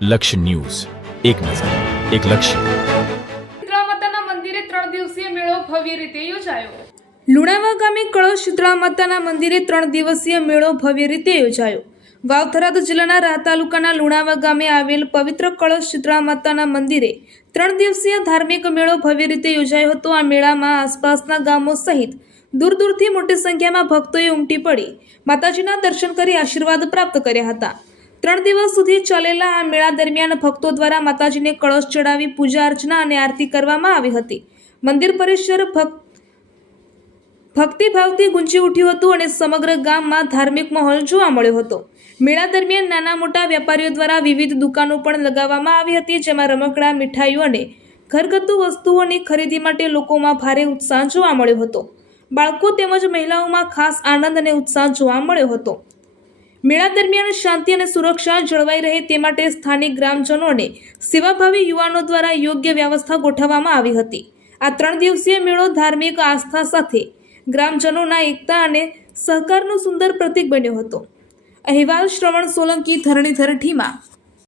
લક્ષ્ય ન્યૂઝ, એક નજર, એક લક્ષ્ય. શીતળા માતાના મંદિરે 3 દિવસીય મેળો ભવ્ય રીતે યોજાયો. લુણાવા ગામે કળશ શીતળા માતાના મંદિરે 3 દિવસીય મેળો ભવ્ય રીતે યોજાયો. વાવ થરાદ જિલ્લાના રાહ તાલુકાના લુણાવા ગામે આવેલ પવિત્ર કળશ શીતળા માતાના મંદિરે 3 દિવસીય ધાર્મિક મેળો ભવ્ય રીતે યોજાયો હતો. આ મેળામાં આસપાસના ગામો સહિત દૂર દૂરથી મોટી સંખ્યામાં ભક્તોએ ઉમટી પડી માતાજીના દર્શન કરી આશીર્વાદ પ્રાપ્ત કર્યા હતા. 3 દિવસ સુધી ચાલેલા આ મેળા દરમિયાન ભક્તો દ્વારા માતાજીને કળશ ચડાવી પૂજા અર્ચના અને આરતી કરવામાં આવી હતી. મંદિર પરિસર ભક્તિભાવથી ગુંજી ઉઠ્યું હતું અને સમગ્ર ગામમાં ધાર્મિક માહોલ જોવા મળ્યો હતો. મેળા દરમિયાન નાના મોટા વેપારીઓ દ્વારા વિવિધ દુકાનો પણ લગાવવામાં આવી હતી, જેમાં રમકડા, મીઠાઈઓ અને ઘરગથ્થુ વસ્તુઓની ખરીદી માટે લોકોમાં ભારે ઉત્સાહ જોવા મળ્યો હતો. બાળકો તેમજ મહિલાઓમાં ખાસ આનંદ અને ઉત્સાહ જોવા મળ્યો હતો. મેળા દરમિયાન શાંતિ અને સુરક્ષા જળવાઈ રહે તે માટે સ્થાનિક ગ્રામજનો અને સેવાભાવી યુવાનો દ્વારા યોગ્ય વ્યવસ્થા ગોઠવવામાં આવી હતી. આ 3 દિવસીય મેળો ધાર્મિક આસ્થા સાથે ગ્રામજનોના એકતા અને સહકારનું સુંદર પ્રતીક બન્યો હતો. અહેવાલ શ્રવણ સોલંકી, ધરણીધર ઠીમા.